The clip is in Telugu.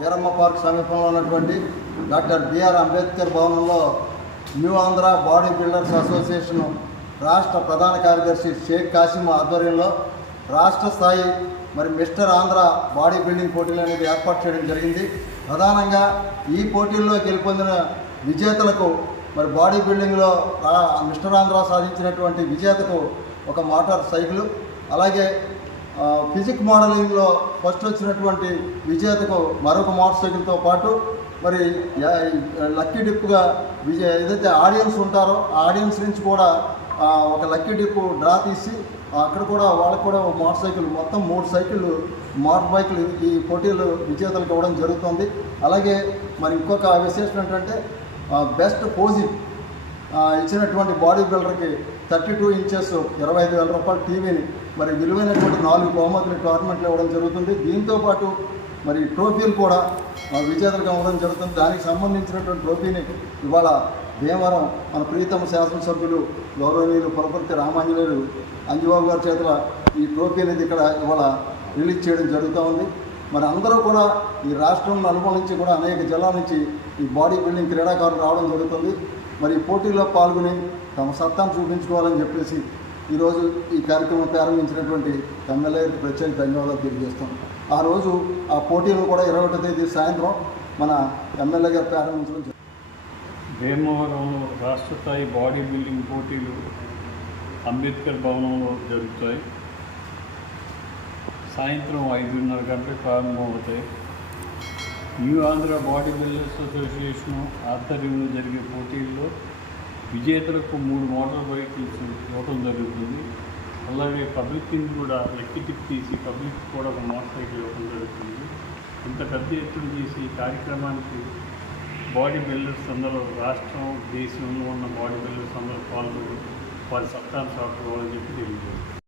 వీరమ్మ పార్క్ సమీపంలో ఉన్నటువంటి డాక్టర్ బిఆర్ అంబేద్కర్ భవనంలో new Andhra body builders association రాష్ట్ర ప్రధాన కార్యదర్శి షేక్ కాసిం ఆధ్వర్యంలో రాష్ట్ర స్థాయి మిస్టర్ ఆంధ్ర బాడీ బిల్డింగ్ పోటీలు అనేది ఏర్పాటు చేయడం జరిగింది. ప్రధానంగా ఈ పోటీల్లో గెలుపొందిన విజేతలకు బాడీ బిల్డింగ్లో మిస్టర్ ఆంధ్ర సాధించినటువంటి విజేతకు ఒక మోటార్ సైకిల్, అలాగే ఫిజిక్ మోడలింగ్లో ఫస్ట్ వచ్చినటువంటి విజేతకు మరొక మోటార్ సైకిల్తో పాటు లక్కీ డిప్గా ఏదైతే ఆడియన్స్ ఉంటారో ఆ ఆడియన్స్ నుంచి కూడా ఒక లక్కీ డిప్ డ్రా తీసి అక్కడ కూడా వాళ్ళకు కూడా మోటార్ సైకిల్, మొత్తం 3 సైకిళ్ళు మోటార్ బైకులు ఈ పోటీలు విజేతలకు ఇవ్వడం జరుగుతుంది. అలాగే ఇంకొక విశేషం ఏంటంటే బెస్ట్ పోజింగ్ ఇచ్చినటువంటి బాడీ బిల్డర్కి 32 ఇంచెస్ 25,000 రూపాయల టీవీని విలువైనటువంటి 4 బహుమతులు టోర్నమెంట్లు ఇవ్వడం జరుగుతుంది. దీంతోపాటు ట్రోఫీలు కూడా విజేతలకు ఇవ్వడం జరుగుతుంది. దానికి సంబంధించినటువంటి ట్రోఫీని ఇవాళ భీమవరం మన ప్రీతమ శాసనసభ్యులు గౌరవనీయులు పులపర్తి రామాంజనేయులు అంజుబాబు గారి చేతుల ఈ ట్రోఫీ అనేది ఇక్కడ ఇవాళ రిలీజ్ చేయడం జరుగుతూ ఉంది. అందరూ కూడా ఈ రాష్ట్రం నలుమూల నుంచి కూడా అనేక జిల్లాల నుంచి ఈ బాడీ బిల్డింగ్ క్రీడాకారులు రావడం జరుగుతుంది. ఈ పోటీల్లో పాల్గొని తమ సత్తాను చూపించుకోవాలని చెప్పేసి ఈరోజు ఈ కార్యక్రమం ప్రారంభించినటువంటి ఎమ్మెల్యేకి ప్రత్యేక ధన్యవాదాలు తెలియజేస్తాం. ఆ రోజు ఆ పోటీలు కూడా 21వ తేదీ సాయంత్రం మన ఎమ్మెల్యే గారు ప్రారంభించడం. భీమవరంలో రాష్ట్ర స్థాయి బాడీ బిల్డింగ్ పోటీలు అంబేద్కర్ భవనంలో జరుగుతాయి. సాయంత్రం 5:30 గంటలకు ప్రారంభమవుతాయి. New Andhra body builders association ఆధ్వర్యంలో జరిగే పోటీల్లో విజేతలకు 3 మోటార్ బైకిల్స్ ఇవ్వడం జరుగుతుంది. అలాగే పబ్లిక్ నుంచి కూడా లక్కీ టిప్ తీసి పబ్లిక్ కూడా ఒక మోటార్ సైకిల్ ఇవ్వడం జరుగుతుంది. ఇంత పెద్ద ఎత్తున చేసి ఈ కార్యక్రమానికి బాడీ బిల్డర్స్ అందరూ రాష్ట్రం దేశంలో ఉన్న బాడీ బిల్డర్స్ అందరూ పాల్గొని వారి సత్తాను చాటుకోవాలని చెప్పి తెలియజేస్తారు.